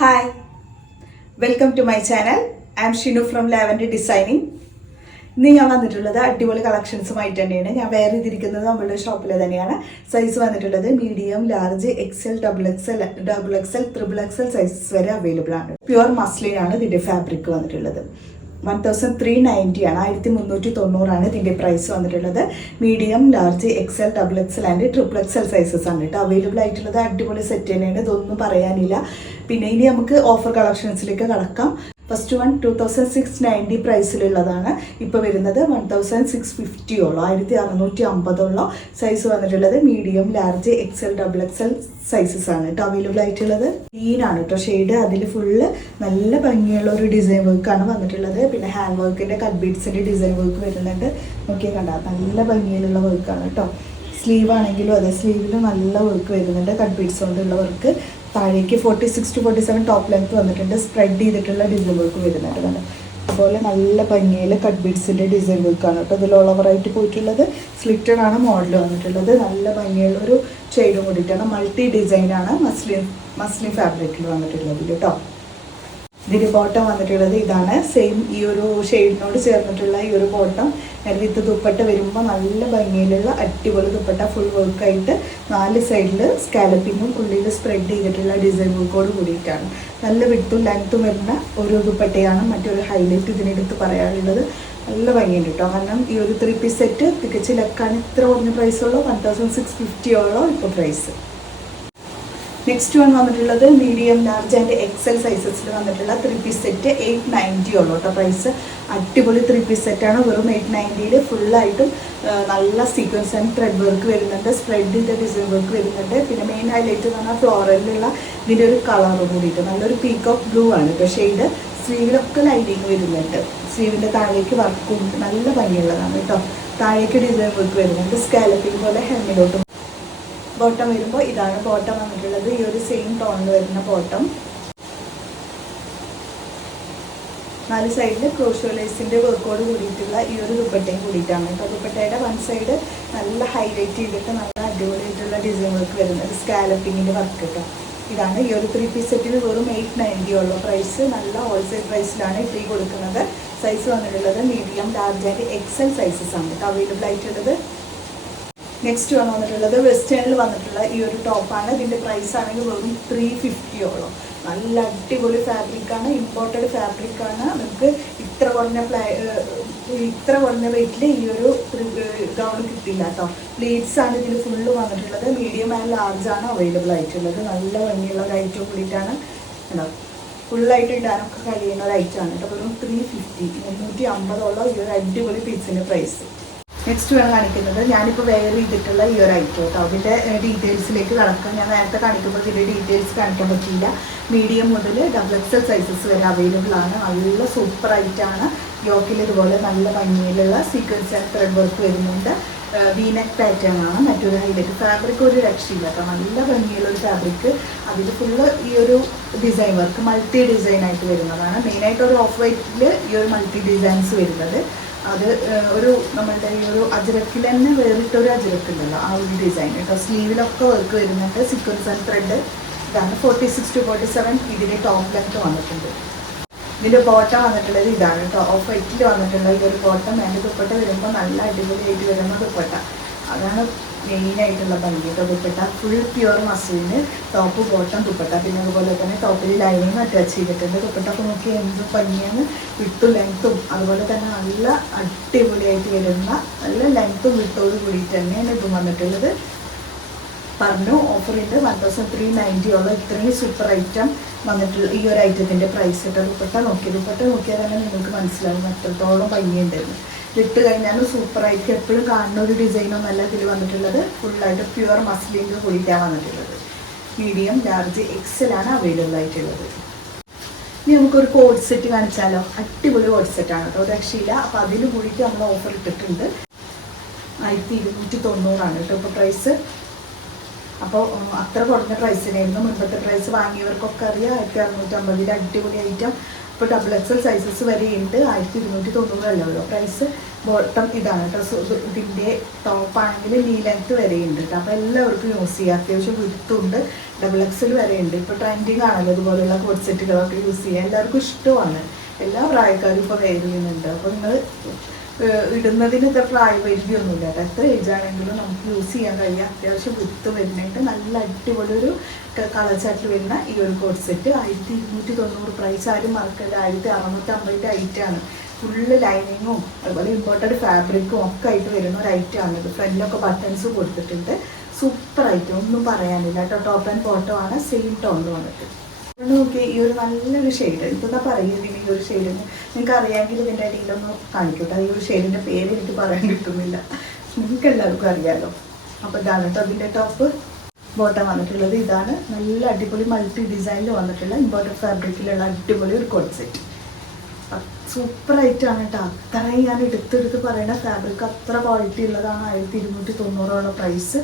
Hi, welcome to my channel. I am Shinu from Lavender Designing. ഇന്ന് ഞാൻ വന്നിട്ടുള്ളത് അടിപൊളി കളക്ഷൻസുമായിട്ട് തന്നെയാണ്. ഞാൻ വെയർ ചെയ്തിരിക്കുന്നത് നമ്മളുടെ ഷോപ്പിൽ തന്നെയാണ്. സൈസ് വന്നിട്ടുള്ളത് medium, large, XL, double XL, triple XL sizes വരെ അവൈലബിൾ ആണ്. പ്യുവർ മസ്ലിൻ ആണ് ഇതിന്റെ ഫാബ്രിക് വന്നിട്ടുള്ളത്. 1390 ആണ്, 1390 ആണ് ഇതിന്റെ പ്രൈസ് വന്നിട്ടുള്ളത്. Medium, large, XL, double XL and triple XL sizes ആണ് കേട്ടോ അവൈലബിൾ ആയിട്ടുള്ളത്. അടിപൊളി സെറ്റ് തന്നെയാണ്, ഇതൊന്നും പറയാനില്ല. പിന്നെ ഇനി നമുക്ക് ഓഫർ കളക്ഷൻസിലേക്ക് കടക്കാം. ഫസ്റ്റ് വൺ 2690 പ്രൈസിലുള്ളതാണ്. ഇപ്പോൾ വരുന്നത് 1650 1650 സൈസ് വന്നിട്ടുള്ളത്. Medium, large, XL, double XL sizes ആണ് കേട്ടോ അവൈലബിൾ ആയിട്ടുള്ളത്. ഗ്രീനാണ് കേട്ടോ ഷെയ്ഡ്. അതിൽ ഫുള്ള് നല്ല ഭംഗിയുള്ള ഒരു ഡിസൈൻ വർക്കാണ് വന്നിട്ടുള്ളത്. പിന്നെ ഹാൻഡ് വർക്കിൻ്റെ കട്ട് ബീഡ്സിൻ്റെ ഡിസൈൻ വർക്ക് വരുന്നുണ്ട്. നോക്കിയാൽ കണ്ടാൽ നല്ല ഭംഗിയിലുള്ള വർക്കാണ് കേട്ടോ. സ്ലീവ് ആണെങ്കിലും അതെ, സ്ലീവിൽ നല്ല വർക്ക് വരുന്നുണ്ട്, കട്ട് ബീഡ്സ് കൊണ്ടുള്ള വർക്ക്. താഴേക്ക് 46 to 47 ടോപ്പ് ലെങ്ത് വന്നിട്ടുണ്ട്. സ്പ്രെഡ് ചെയ്തിട്ടുള്ള ഡിസൈൻ വർക്ക് വരുന്നുണ്ട് കണ്ടോ. അതുപോലെ നല്ല ഭംഗിയിൽ കട്ട് ബീഡ്സിൻ്റെ ഡിസൈൻ വർക്കാണ് കേട്ടോ ഇതിൽ ഓൾ ഓവറായിട്ട് പോയിട്ടുള്ളത്. സ്ലിറ്റഡ് ആണ് മോഡൽ വന്നിട്ടുള്ളത്. നല്ല ഭംഗിയുള്ള ഒരു ഷെയ്ഡും കൂടിയിട്ടാണ്. മൾട്ടി ഡിസൈനാണ് മസ്ലിൻ ഫാബ്രിക്കിൽ വന്നിട്ടുള്ളത് കേട്ടോ. ഇതിൻ്റെ ബോട്ടം വന്നിട്ടുള്ളത് ഇതാണ്. സെയിം ഈ ഒരു ഷെയ്ഡിനോട് ചേർന്നിട്ടുള്ള ഈ ഒരു ബോട്ടം വിത്ത് ദുപ്പട്ട വരുമ്പോൾ നല്ല ഭംഗിയിലുള്ള അടിപൊളി ദുപ്പട്ട ഫുൾ വർക്കായിട്ട് 4 സൈഡിൽ സ്കാലപ്പിങ്ങും ഉള്ളിൽ സ്പ്രെഡ് ചെയ്തിട്ടുള്ള ഡിസൈൻ വർക്കോട് കൂടിയിട്ടാണ്. നല്ല വിട്ടും ലെങ്ത്തും വരുന്ന ഒരു ദുപ്പട്ടയാണ് മറ്റൊരു ഹൈലൈറ്റ് ഇതിനെടുത്ത് പറയാനുള്ളത്. നല്ല ഭംഗിയുണ്ട് കേട്ടോ. കാരണം ഈ ഒരു 3 പീസ് സെറ്റ് തികച്ച് ലക്കാണ് ഇത്ര കുറഞ്ഞ പ്രൈസുള്ളൂ. 1650 ഇപ്പോൾ പ്രൈസ്. നെക്സ്റ്റ് വൺ വന്നിട്ടുള്ളത് മീഡിയം, ലാർജ് ആൻഡ് എക്സൽ സൈസസിൽ വന്നിട്ടുള്ള 3 പീസ് സെറ്റ് 890 കേട്ടോ പ്രൈസ്. അടിപൊളി 3 പീസ് സെറ്റാണ്. വെറും 890 ഫുള്ളായിട്ടും നല്ല സീക്വൻസ് ആൻഡ് ത്രെഡ് വർക്ക് വരുന്നുണ്ട്. സ്പ്രെഡിൻ്റെ ഡിസൈൻ വർക്ക് വരുന്നുണ്ട്. പിന്നെ മെയിൻ ഹൈലൈറ്റ് എന്ന് പറഞ്ഞാൽ ഫ്ലോറലിലുള്ള ഇതിൻ്റെ ഒരു കളർ കൂടിയിട്ട് നല്ലൊരു പീകോക്ക് ബ്ലൂ ആണ് ഇപ്പോൾ ഷെയ്ഡ്. സ്ലീവിലൊക്കെ ലൈനിങ് വരുന്നുണ്ട്. സ്ലീവിൻ്റെ താഴേക്ക് വർക്കും നല്ല ഭംഗിയുള്ളതാണ് കേട്ടോ. താഴേക്ക് ഡിസൈൻ വർക്ക് വരുന്നുണ്ട്. സ്കാലപ്പിംഗ് പോലെ ഹെമ്മിലോട്ടും. ബോട്ടം വരുമ്പോൾ ഇതാണ് ബോട്ടം വന്നിട്ടുള്ളത്. ഈ ഒരു സെയിം ടോണിൽ വരുന്ന ബോട്ടം. 4 സൈഡിൽ ക്രോഷ്യോലേസിൻ്റെ വർക്കോട് കൂടിയിട്ടുള്ള ഈ ഒരു ദുപ്പട്ടയും കൂടിയിട്ടാണ് കേട്ടോ. ദുപ്പട്ടയുടെ 1 സൈഡ് നല്ല ഹൈലൈറ്റ് ചെയ്തിട്ട് നല്ല അടിപൊളിയായിട്ടുള്ള ഡിസൈൻ വർക്ക് വരുന്നത്. സ്കാലപ്പിങ്ങിൻ്റെ വർക്ക് കേട്ടോ. ഇതാണ് ഈ ഒരു 3 പീസ് സെറ്റിൽ വെറും 890 പ്രൈസ്. നല്ല ഹോൾസെയിൽ പ്രൈസിലാണ് ഇത്രയും കൊടുക്കുന്നത്. സൈസ് വന്നിട്ടുള്ളത് medium, large and Excel sizes ആണ് കേട്ടോ അവൈലബിൾ ആയിട്ടുള്ളത്. നെക്സ്റ്റ് വന്നിട്ടുള്ളത് വെസ്റ്റേണിൽ വന്നിട്ടുള്ള ഈ ഒരു ടോപ്പാണ്. ഇതിൻ്റെ പ്രൈസ് ആണെങ്കിൽ വെറും 350 നല്ല അടിപൊളി ഫാബ്രിക്കാണ്, ഇമ്പോർട്ടഡ് ഫാബ്രിക്കാണ്. നമുക്ക് ഇത്ര കുറഞ്ഞ വെയിറ്റിൽ ഈ ഒരു ഗൗൺ കിട്ടില്ല കേട്ടോ. പ്ലീറ്റ്സ് ആണ് ഇതിൽ ഫുള്ള് വന്നിട്ടുള്ളത്. മീഡിയം ആൻഡ് ലാർജ് ആണ് അവൈലബിൾ ആയിട്ടുള്ളത്. നല്ല ഭംഗിയുള്ള ഐറ്റം കൂടിയിട്ടാണ് കേട്ടോ. ഫുള്ളായിട്ട് ഇടാനൊക്കെ കഴിയുന്ന ഒരു ഐറ്റമാണ് കേട്ടോ. വെറും 350 350 ഈ ഒരു അടിപൊളി പീസിൻ്റെ പ്രൈസ്. നെക്സ്റ്റ് വേണം കാണിക്കുന്നത് ഞാനിപ്പോൾ വെയർ ചെയ്തിട്ടുള്ള ഈ ഒരു ഐറ്റം കേട്ടോ. അതിൻ്റെ ഡീറ്റെയിൽസിലേക്ക് കടക്കാം. ഞാൻ നേരത്തെ കാണിക്കുമ്പോൾ ഇതിൻ്റെ ഡീറ്റെയിൽസ് കാണിക്കാൻ പറ്റിയില്ല. മീഡിയം മുതൽ ഡബിൾ എക്സൽ സൈസസ് വരെ അവൈലബിൾ ആണ്. നല്ല സൂപ്പർ ഐറ്റമാണ്. യോക്കിൽ ഇതുപോലെ നല്ല ഭംഗിയിലുള്ള സീക്വൻസ് ആൻഡ് ത്രെഡ് വർക്ക് വരുന്നുണ്ട്. വീനെക്ക് പാറ്റേൺ ആണ് മറ്റൊരു ഹൈലൈറ്റ്. ഫാബ്രിക് ഒരു രക്ഷയില്ല കേട്ടോ. നല്ല ഭംഗിയുള്ള ഒരു ഫാബ്രിക്. അതിൽ ഫുള്ള് ഈ ഒരു ഡിസൈൻ വർക്ക് മൾട്ടി ഡിസൈൻ ആയിട്ട് വരുന്നതാണ്. മെയിനായിട്ട് ഒരു ഓഫ് വൈറ്റിൽ ഈ ഒരു മൾട്ടി ഡിസൈൻസ് വരുന്നത്. അത് ഒരു നമ്മളുടെ ഈ ഒരു അജ്രക്കിൽ തന്നെ വേറിട്ടൊരു അജ്രക്കുണ്ടല്ലോ ആ ഒരു ഡിസൈൻ കേട്ടോ. സ്ലീവിലൊക്കെ വർക്ക് വരുന്നുണ്ട്. Sequence and thread. ഇതാണ് 46 to 47 ഇതിൻ്റെ ടോപ്പ് ലെങ്ത് വന്നിട്ടുണ്ട്. ഇതിൻ്റെ ബോട്ടം വന്നിട്ടുള്ളത് ഇതാണ് കേട്ടോ. ഓഫ് വൈറ്റിൽ വന്നിട്ടുള്ള ഈ ഒരു ബോട്ടം. അതിൻ്റെ ദുപ്പട്ട വരുമ്പോൾ നല്ല അടിപൊളിയായിട്ട് വരുന്ന ദുപ്പട്ട. അതാണ് മെയിനായിട്ടുള്ള ഭംഗി കേട്ടോ. Dupatta full pure muslin top bottom dupatta. പിന്നെ അതുപോലെ തന്നെ ടോപ്പിൽ ലൈനിങ് അറ്റാച്ച് ചെയ്തിട്ടുണ്ട്. ദുപ്പട്ടൊക്കെ നോക്കി എന്ത് ഭംഗിയാണ്. വിട്ടും ലെങ്ത്തും അതുപോലെ തന്നെ നല്ല അടിപൊളിയായിട്ട് വരുന്ന നല്ല ലെങ്ത്തും വിട്ടോട് കൂടിയിട്ട് തന്നെയാണ് ഇതും വന്നിട്ടുള്ളത്. പറഞ്ഞു ഓഫറുണ്ട് 1390 ഇത്രയും സൂപ്പർ ഐറ്റം വന്നിട്ടുള്ള ഈ ഒരു ഐറ്റത്തിൻ്റെ പ്രൈസ് കേട്ടോ. ദുപ്പട്ട നോക്കിയാൽ തന്നെ നിങ്ങൾക്ക് മനസ്സിലാവും എത്രത്തോളം ഭംഗിയുണ്ടായിരുന്നു. ഇട്ട് കഴിഞ്ഞാൽ സൂപ്പറായിട്ട് എപ്പോഴും കാണുന്ന ഒരു ഡിസൈനൊന്നല്ല ഇതിൽ വന്നിട്ടുള്ളത്. ഫുള്ളായിട്ട് പ്യുവർ മസ്ലിൻ്റെ കൂടിയിട്ടാണ് വന്നിട്ടുള്ളത്. മീഡിയം, ലാർജ്, എക്സലാണ് അവൈലബിൾ ആയിട്ടുള്ളത്. ഇനി നമുക്കൊരു കോഡ് സെറ്റ് കാണിച്ചാലോ. അടിപൊളി കോഡ് സെറ്റാണ് കേട്ടോ. ഒരു രക്ഷയില്ല. അപ്പോൾ അതിൽ കൂടിയിട്ട് നമ്മൾ ഓഫർ ഇട്ടിട്ടുണ്ട്. 1290 കേട്ടോ ഇപ്പോൾ പ്രൈസ്. അപ്പോൾ അത്ര കുറഞ്ഞ പ്രൈസിനായിരുന്നു. മുൻപത്തെ പ്രൈസ് വാങ്ങിയവർക്കൊക്കെ അറിയാം. 1650 അടിപൊളി ഐറ്റം. ഇപ്പോൾ ഡബിൾ എക്സൽ സൈസസ് വരെയുണ്ട്. 1290 പ്രൈസ്. ബോട്ടം ഇതാണ് കേട്ടോ. ഇതിൻ്റെ ടോപ്പാണെങ്കിൽ നീ ലെങ്ത്ത് വരെയുണ്ട് കേട്ടോ. അപ്പോൾ എല്ലാവർക്കും യൂസ് ചെയ്യാം. അത്യാവശ്യം വിടുത്തുണ്ട്. XXL വരെ ഉണ്ട്. ഇപ്പോൾ ട്രെൻഡിങ് ആണല്ലോ ഇതുപോലുള്ള കോഡ് സെറ്റുകളൊക്കെ യൂസ് ചെയ്യാൻ, എല്ലാവർക്കും ഇഷ്ടമാണ്. എല്ലാ പ്രായക്കാരും ഇപ്പോൾ വെയർ ചെയ്യുന്നുണ്ട്. അപ്പോൾ നിങ്ങൾ ഇടുന്നതിന് ഇത്ര പ്രായപരിധിയൊന്നുമില്ല കേട്ടോ. എത്ര ഏജ് ആണെങ്കിലും നമുക്ക് യൂസ് ചെയ്യാൻ കഴിയുക. അത്യാവശ്യം വിത്ത് വരുന്നുണ്ട്. നല്ല അടിപൊളി ഒരു കളർ ചാർട്ടിൽ വരുന്ന ഈ ഒരു കോഡ് സെറ്റ് 1290 പ്രൈസ്. ആരും മറക്കല്ല, 1650 ഐറ്റാണ്. ഫുള്ള് ലൈനിങ്ങും അതുപോലെ ഇമ്പോർട്ടഡ് ഫാബ്രിക്കും ഒക്കെ ആയിട്ട് വരുന്ന ഒരു ഐറ്റമാണ് ഇത്. ഫ്രണ്ടിലൊക്കെ ബട്ടൺസ് കൊടുത്തിട്ടുണ്ട്. സൂപ്പർ ഐറ്റം, ഒന്നും പറയാനില്ല കേട്ടോ. ടോപ്പ് ആൻഡ് ബോട്ടം ആണ്, സെയിം ടോണിൽ വന്നിട്ട്. നോക്കി ഈ ഒരു നല്ലൊരു ഷെയ്ഡ്, എന്താ പറയുന്നത് ഈ ഒരു ഷെയ്ഡിന് നിങ്ങൾക്ക് അറിയാമെങ്കിൽ ഇതിൻ്റെ അടിയിലൊന്ന് കാണിക്കട്ടെ. ഈ ഒരു ഷെയ്ഡിൻ്റെ പേര് എനിക്ക് പറയാൻ കിട്ടുന്നില്ല, നിങ്ങൾക്ക് എല്ലാവർക്കും അറിയാമല്ലോ. അപ്പോൾ ഇതാണ് കേട്ടോ അതിൻ്റെ ടോപ്പ്. ബോട്ടം വന്നിട്ടുള്ളത് ഇതാണ്. നല്ല അടിപൊളി മൾട്ടി ഡിസൈനിൽ വന്നിട്ടുള്ള ഇമ്പോർട്ടഡ് ഫാബ്രിക്കിലുള്ള അടിപൊളി ഒരു കോഡ് സെറ്റ്. സൂപ്പർ ഐറ്റമാണ് കേട്ടോ. അത്രയും ഞാൻ എടുത്തെടുത്ത് പറയുന്ന ഫാബ്രിക് അത്ര ക്വാളിറ്റി ഉള്ളതാണ്. 1290 പ്രൈസ്.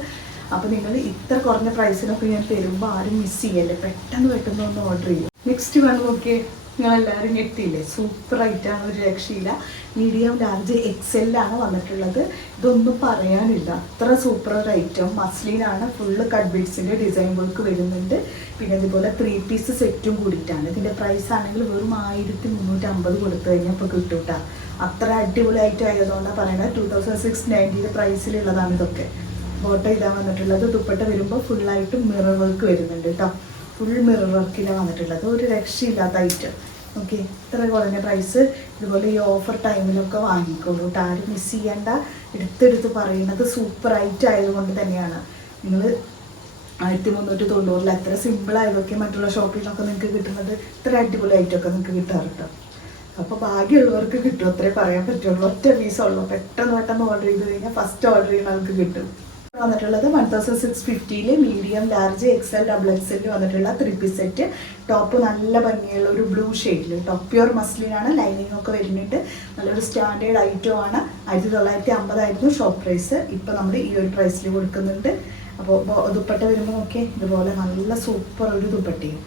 അപ്പോൾ നിങ്ങൾ ഇത്ര കുറഞ്ഞ പ്രൈസിനൊക്കെ ഞാൻ തരുമ്പോൾ ആരും മിസ് ചെയ്യല്ലേ, പെട്ടെന്ന് ഒന്ന് ഓർഡർ ചെയ്യും. നെക്സ്റ്റ് വൺ നോക്കിയേ, നിങ്ങളെല്ലാവരും ഞെട്ടിയില്ലേ? സൂപ്പർ ഐറ്റാണ്, ഒരു രക്ഷയില്ല. മീഡിയം ലാർജ് XL വന്നിട്ടുള്ളത്. ഇതൊന്നും പറയാനില്ല, അത്ര സൂപ്പർ ഒരു ഐറ്റം. മസ്ലിനാണ്, ഫുള്ള് കട്ട് ബീഡ്സിൻ്റെ ഡിസൈൻ വർക്ക് വരുന്നുണ്ട്. പിന്നെ ഇതുപോലെ 3 പീസ് സെറ്റും കൂടിയിട്ടാണ്. ഇതിൻ്റെ പ്രൈസ് ആണെങ്കിൽ വെറും 1350 കൊടുത്തു കഴിഞ്ഞാൽ ഇപ്പോൾ കിട്ടും കേട്ടോ. അത്ര അടിപൊളി ഐറ്റം ആയതുകൊണ്ടാണ് പറയുന്നത്. 2690 പ്രൈസിലുള്ളതാണ് ഇതൊക്കെ. ബോട്ടം ഇതാ വന്നിട്ടുള്ളത്. ദുപ്പട്ട വരുമ്പോൾ ഫുള്ളായിട്ട് മിറർ വർക്ക് വരുന്നുണ്ട് കേട്ടോ. ഫുൾ മിറർ വർക്കിലാണ് വന്നിട്ടുള്ളത്. ഒരു രക്ഷയില്ലാത്ത ഐറ്റം. ഓക്കെ, ഇത്ര കുറഞ്ഞ പ്രൈസ്. ഇതുപോലെ ഈ ഓഫർ ടൈമിലൊക്കെ വാങ്ങിക്കോളൂ കേട്ടോ. ആരും മിസ് ചെയ്യേണ്ട. എടുത്തെടുത്ത് പറയുന്നത് സൂപ്പർ ഐറ്റം ആയതുകൊണ്ട് തന്നെയാണ്. നിങ്ങൾ 1390 എത്ര സിമ്പിളായതൊക്കെ മറ്റുള്ള ഷോപ്പിലൊക്കെ നിങ്ങൾക്ക് കിട്ടുന്നത്. ഇത്ര അടിപൊളി ഐറ്റമൊക്കെ നിങ്ങൾക്ക് കിട്ടാറ് കേട്ടോ. അപ്പോൾ ഭാഗ്യമുള്ളവർക്ക് കിട്ടും, അത്രേ പറയാൻ പറ്റുള്ളൂ. ഒറ്റ പീസുള്ളൂ. പെട്ടെന്ന് ഓർഡർ ചെയ്ത് കഴിഞ്ഞാൽ ഫസ്റ്റ് ഓർഡർ ചെയ്യുന്ന ആൾക്ക് കിട്ടും. വന്നിട്ടുള്ളത് 1650 മീഡിയം ലാർജ് XL XXL വന്നിട്ടുള്ള 3 പീസ് സെറ്റ്. ടോപ്പ് നല്ല ഭംഗിയുള്ള ഒരു ബ്ലൂ ഷെയ്ഡിൽ. ടോപ്പ് പ്യൂർ മസ്ലിനാണ്, ലൈനിങ് ഒക്കെ വരുന്നുണ്ട്. നല്ലൊരു സ്റ്റാൻഡേർഡ് ഐറ്റം ആണ്. 1950 ആയിരുന്നു ഷോപ്പ് പ്രൈസ്. ഇപ്പോൾ നമ്മൾ ഈ ഒരു പ്രൈസിൽ കൊടുക്കുന്നുണ്ട്. അപ്പോൾ ദുപ്പട്ട വരുമ്പോൾ നോക്കിയേ, ഇതുപോലെ നല്ല സൂപ്പർ ഒരു ദുപ്പട്ടയും.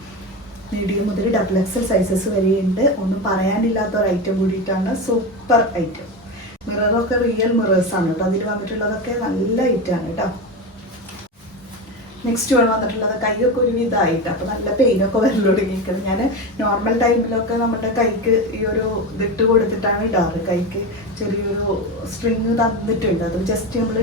മീഡിയം മുതൽ XXL സൈസസ് വരെയുണ്ട്. ഒന്നും പറയാനില്ലാത്ത ഒരു ഐറ്റം കൂടിയിട്ടാണ്. Super item. മിററൊക്കെ റിയൽ മിറേഴ്സാണ് കേട്ടോ. അതിൽ വന്നിട്ടുള്ളതൊക്കെ നല്ല ഐറ്റാണ് കേട്ടോ. നെക്സ്റ്റ് വന്നിട്ടുള്ളത് കൈയൊക്കെ ഒരു വിധമായിട്ട്. അപ്പോൾ നല്ല പെയിനൊക്കെ വരൽ തുടങ്ങിയിരിക്കുന്നത്. ഞാൻ നോർമൽ ടൈമിലൊക്കെ നമ്മുടെ കൈക്ക് ഈ ഒരു ഇതിട്ട് കൊടുത്തിട്ടാണ് ഇടാറ്. കൈക്ക് ചെറിയൊരു സ്ട്രിങ് തന്നിട്ടുണ്ട്. അത് ജസ്റ്റ് നമ്മൾ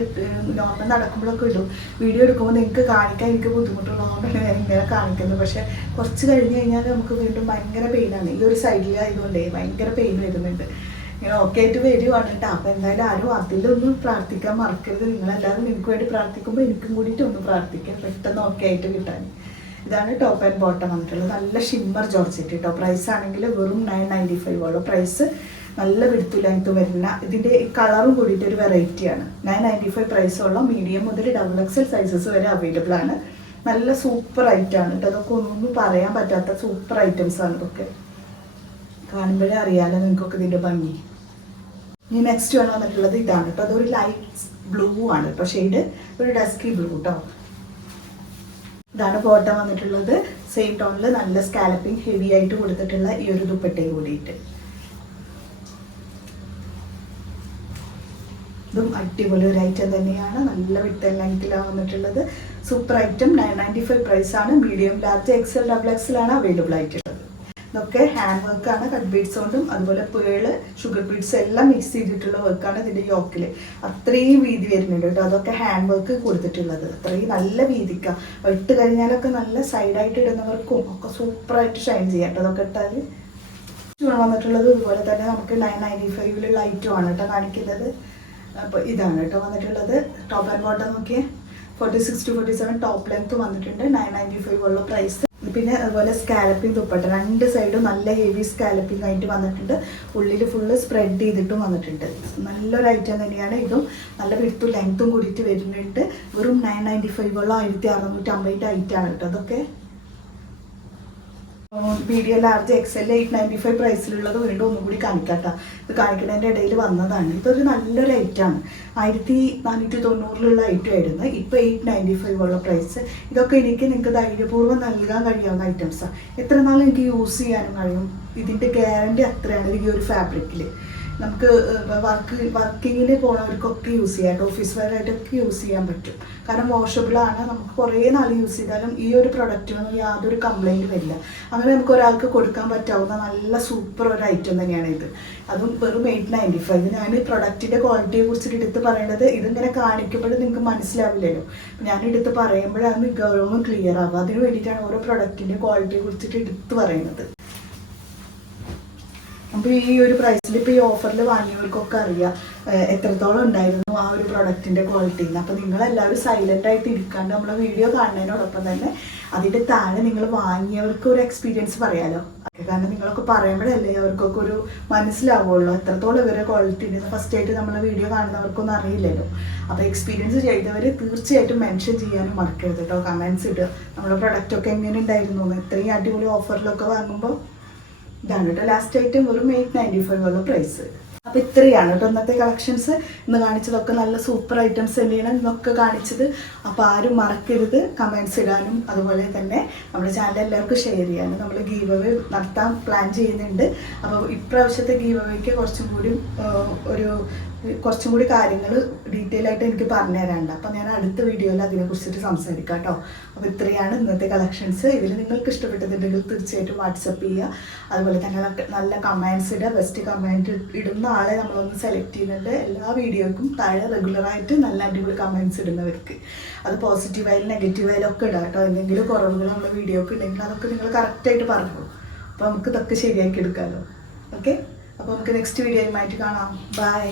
നോർമൽ നടക്കുമ്പോഴൊക്കെ ഇടും. വീഡിയോ എടുക്കുമ്പോൾ നിങ്ങൾക്ക് കാണിക്കാൻ എനിക്ക് ബുദ്ധിമുട്ടുള്ളതുകൊണ്ടാണ് ഞാൻ ഇങ്ങനെ കാണിക്കുന്നത്. പക്ഷേ കുറച്ച് കഴിഞ്ഞ് കഴിഞ്ഞാൽ നമുക്ക് വീണ്ടും ഭയങ്കര പെയിനാണ്. ഈ ഒരു സൈഡിലായതുകൊണ്ടേ ഭയങ്കര പെയിൻ വരുന്നുണ്ട്. ഇങ്ങനെ ഓക്കെ ആയിട്ട് വരുവാണ് കേട്ടോ. അപ്പോൾ എന്തായാലും ആരും അതിലൊന്നും പ്രാർത്ഥിക്കാൻ മറക്കരുത്. നിങ്ങളെല്ലാവരും നിങ്ങൾക്ക് വേണ്ടി പ്രാർത്ഥിക്കുമ്പോൾ എനിക്കും കൂടിയിട്ട് ഒന്ന് പ്രാർത്ഥിക്കാം പെട്ടെന്ന് ഓക്കെ ആയിട്ട് കിട്ടാൻ. ഇതാണ് ടോപ്പ് ആൻഡ് ബോട്ടം വന്നിട്ടുള്ളത്. നല്ല ഷിമ്മർ ജോർജറ്റ് കേട്ടോ. പ്രൈസ് ആണെങ്കിൽ വെറും 995 ഉള്ളൂ പ്രൈസ്. നല്ല വിടുത്തു ലെങ്ത് വരുന്ന ഇതിൻ്റെ കളറും കൂടിയിട്ട് ഒരു വെറൈറ്റിയാണ്. 995 പ്രൈസുള്ള മീഡിയം മുതൽ XXL സൈസസ് വരെ അവൈലബിൾ ആണ്. നല്ല സൂപ്പർ ഐറ്റമാണ് കേട്ടോ. അതൊക്കെ ഒന്നും പറയാൻ പറ്റാത്ത സൂപ്പർ ഐറ്റംസ് ആണ് ഇതൊക്കെ. കാണുമ്പോഴേ അറിയാലോ നിങ്ങൾക്കൊക്കെ ഇതിൻ്റെ ഭംഗി. ഇനി നെക്സ്റ്റ് വന്നിട്ടുള്ളത് ഇതാണ് കേട്ടോ. അതൊരു ലൈറ്റ് ബ്ലൂ ആണ് കേട്ടോ ഷെയ്ഡ്. ഒരു ഡസ്കി ബ്ലൂ കേട്ടോ. ഇതാണ് ബോട്ടം വന്നിട്ടുള്ളത്. സെയിം ടോണിൽ നല്ല സ്കാലപ്പിംഗ് ഹെവി ആയിട്ട് കൊടുത്തിട്ടുള്ള ഈ ഒരു ദുപ്പട്ടയും കൂടിയിട്ട്. ഇതും അടിപൊളി ഒരു ഐറ്റം തന്നെയാണ്. നല്ല വിട്ട് ലെങ്ത്തിലാണ് വന്നിട്ടുള്ളത്. Super item. 995 പ്രൈസാണ്. മീഡിയം ലാർജ് XL XXL ആണ് അവൈലബിൾ ആയിട്ടുള്ളത്. ഇതൊക്കെ ഹാൻഡ് വർക്കാണ്. കട്ട് ബീഡ്സ് കൊണ്ടും അതുപോലെ പേള് ഷുഗർ ബീഡ്സ് എല്ലാം മിക്സ് ചെയ്തിട്ടുള്ള വർക്കാണ് ഇതിൻ്റെ യോക്കിൽ. അത്രയും വീതി വരുന്നുണ്ട് കേട്ടോ. അതൊക്കെ ഹാൻഡ് വർക്ക് കൊടുത്തിട്ടുള്ളത്. അത്രയും നല്ല വീതിക്കാം. ഇട്ട് കഴിഞ്ഞാലൊക്കെ നല്ല സൈഡായിട്ട് ഇടുന്നവർക്കും ഒക്കെ സൂപ്പറായിട്ട് ഷൈൻ ചെയ്യാം കേട്ടോ. അതൊക്കെ ഇട്ടാൽ വന്നിട്ടുള്ളത് ഇതുപോലെ തന്നെ നമുക്ക് 995 ഐറ്റമാണ് കേട്ടോ കാണിക്കുന്നത്. അപ്പോൾ ഇതാണ് കേട്ടോ വന്നിട്ടുള്ളത്. ടോപ്പ് ആൻഡ് ബോട്ടം നോക്കിയേ 46 to 47 ടോപ്പ് ലെങ്ത് വന്നിട്ടുണ്ട്. 995 ഉള്ള പ്രൈസ്. പിന്നെ അതുപോലെ സ്കാലപ്പിംഗ് ദുപ്പട്ട 2 സൈഡും നല്ല ഹെവി സ്കാലപ്പിംഗ് ആയിട്ട് വന്നിട്ടുണ്ട്. ഉള്ളിൽ ഫുള്ള് സ്പ്രെഡ് ചെയ്തിട്ടും വന്നിട്ടുണ്ട്. നല്ലൊരു ഐറ്റം തന്നെയാണ്. ഇതും നല്ല വിടുത്തും ലെങ്ത്തും കൂടിയിട്ട് വരുന്നുണ്ട്. വെറും 995 ഉള്ള 1650 ഐറ്റാണ് കേട്ടോ. അതൊക്കെ മീഡിയം ലാർജ് XL 895 പ്രൈസിലുള്ളത് വീണ്ടും ഒന്നും കൂടി കാണിക്കാട്ടോ. ഇത് കാണിക്കുന്നതിൻ്റെ ഇടയിൽ വന്നതാണ്. ഇതൊരു നല്ലൊരു ഐറ്റമാണ്. 1490 ഐറ്റം ആയിരുന്നു. ഇപ്പോൾ 895 ഉള്ള പ്രൈസ്. ഇതൊക്കെ നിങ്ങൾക്ക് ധൈര്യപൂർവ്വം നൽകാൻ കഴിയാവുന്ന ഐറ്റംസാണ്. എത്ര നാൾ എനിക്ക് യൂസ് ചെയ്യാനും കഴിയും. ഇതിൻ്റെ ഗ്യാരണ്ടി അത്രയാണ് ഈ ഒരു ഫാബ്രിക്കിൽ. നമുക്ക് വർക്കിങ്ങിന് പോണവർക്കൊക്കെ യൂസ് ചെയ്യാം, ഓഫീസ് വെയറായിട്ടൊക്കെ യൂസ് ചെയ്യാൻ പറ്റും. കാരണം വാഷബിളാണ്, നമുക്ക് കുറേ നാൾ യൂസ് ചെയ്താലും ഈ ഒരു പ്രൊഡക്റ്റിനൊന്നും യാതൊരു കംപ്ലൈൻറ്റ് വരില്ല. അങ്ങനെ നമുക്ക് ഒരാൾക്ക് കൊടുക്കാൻ പറ്റാവുന്ന നല്ല സൂപ്പർ ഒരു ഐറ്റം തന്നെയാണ് ഇത്. അതും വെറും 895. ഞാൻ പ്രൊഡക്റ്റിൻ്റെ ക്വാളിറ്റിയെ കുറിച്ചിട്ട് എടുത്ത് പറയേണ്ടത് ഇതിങ്ങനെ കാണിക്കുമ്പോഴും നിങ്ങൾക്ക് മനസ്സിലാവില്ലല്ലോ. ഞാൻ എടുത്ത് പറയുമ്പോഴാണ് ഗൗരവം ക്ലിയർ ആവുക. അതിന് വേണ്ടിയിട്ടാണ് ഓരോ പ്രൊഡക്റ്റിൻ്റെ ക്വാളിറ്റിയെ കുറിച്ചിട്ട് എടുത്ത് പറയുന്നത്. അപ്പോൾ ഈ ഒരു പ്രൈസിൽ ഇപ്പോൾ ഈ ഓഫറിൽ വാങ്ങിയവർക്കൊക്കെ അറിയാം എത്രത്തോളം ഉണ്ടായിരുന്നു ആ ഒരു പ്രൊഡക്റ്റിൻ്റെ ക്വാളിറ്റിന്ന്. അപ്പോൾ നിങ്ങളെല്ലാവരും സൈലൻ്റായിട്ട് ഇരിക്കാണ്ട് നമ്മളെ വീഡിയോ കാണുന്നതിനോടൊപ്പം തന്നെ അതിൻ്റെ താഴെ നിങ്ങൾ വാങ്ങിയവർക്ക് ഒരു എക്സ്പീരിയൻസ് പറയാമല്ലോ. കാരണം നിങ്ങളൊക്കെ പറയുമ്പോഴല്ലേ അവർക്കൊക്കെ ഒരു മനസ്സിലാവുള്ളൂ എത്രത്തോളം ഇവരെ ക്വാളിറ്റി ഉണ്ടെന്ന്. ഫസ്റ്റ് ആയിട്ട് നമ്മളെ വീഡിയോ കാണുന്നവർക്കൊന്നും അറിയില്ലല്ലോ. അപ്പോൾ എക്സ്പീരിയൻസ് ചെയ്തവർ തീർച്ചയായിട്ടും മെൻഷൻ ചെയ്യാനും മറക്കരുത് കേട്ടോ. കമൻറ്റ്സ് ഇടുക, നമ്മുടെ പ്രൊഡക്റ്റൊക്കെ എങ്ങനെ ഉണ്ടായിരുന്നു, ഇത്രയും അടിപൊളി ഓഫറിലൊക്കെ വാങ്ങുമ്പോൾ. ഇതാണ് കേട്ടോ ലാസ്റ്റ് ഐറ്റം, വെറും 895 ഉള്ള പ്രൈസ്. അപ്പോൾ ഇത്രയാണ് കേട്ടോ ഇന്നത്തെ കളക്ഷൻസ്. ഇന്ന് കാണിച്ചതൊക്കെ നല്ല സൂപ്പർ ഐറ്റംസ് തന്നെയാണ് ഇന്നൊക്കെ കാണിച്ചത്. അപ്പോൾ ആരും മറക്കരുത് കമൻറ്റ്സ് ഇടാനും അതുപോലെ തന്നെ നമ്മുടെ ചാനൽ എല്ലാവർക്കും ഷെയർ ചെയ്യാനും. നമ്മൾ ഗീവ് അവേ നടത്താൻ പ്ലാൻ ചെയ്യുന്നുണ്ട്. അപ്പോൾ ഇപ്രാവശ്യത്തെ ഗീവ് അവേക്ക് കുറച്ചും കൂടി കാര്യങ്ങൾ ഡീറ്റെയിൽ ആയിട്ട് എനിക്ക് പറഞ്ഞു തരാനുണ്ട്. അപ്പോൾ ഞാൻ അടുത്ത വീഡിയോയിൽ അതിനെക്കുറിച്ചിട്ട് സംസാരിക്കാം കേട്ടോ. അപ്പോൾ ഇത്രയാണ് ഇന്നത്തെ കളക്ഷൻസ്. ഇതിൽ നിങ്ങൾക്ക് ഇഷ്ടപ്പെട്ടതുണ്ടെങ്കിൽ തീർച്ചയായിട്ടും വാട്സപ്പ് ചെയ്യുക. അതുപോലെ തന്നെ നല്ല കമൻറ്റ്സ് ഇടുക. ബെസ്റ്റ് കമൻറ്റ് ഇടുന്ന ആളെ നമ്മളൊന്ന് സെലക്ട് ചെയ്യുന്നുണ്ട് എല്ലാ വീഡിയോക്കും താഴെ റെഗുലറായിട്ട് നല്ല അടിപൊളി കമൻറ്റ്സ് ഇടുന്നവർക്ക്. അത് പോസിറ്റീവായാലും നെഗറ്റീവായാലും ഒക്കെ ഇടാം കേട്ടോ. എന്തെങ്കിലും കുറവുകൾ നമ്മുടെ വീഡിയോക്ക് ഉണ്ടെങ്കിൽ അതൊക്കെ നിങ്ങൾ കറക്റ്റായിട്ട് പറഞ്ഞു. അപ്പോൾ നമുക്ക് ഇതൊക്കെ ശരിയാക്കി എടുക്കാമല്ലോ. ഓക്കെ, അപ്പോൾ നമുക്ക് നെക്സ്റ്റ് വീഡിയോയുമായിട്ട് കാണാം. ബൈ.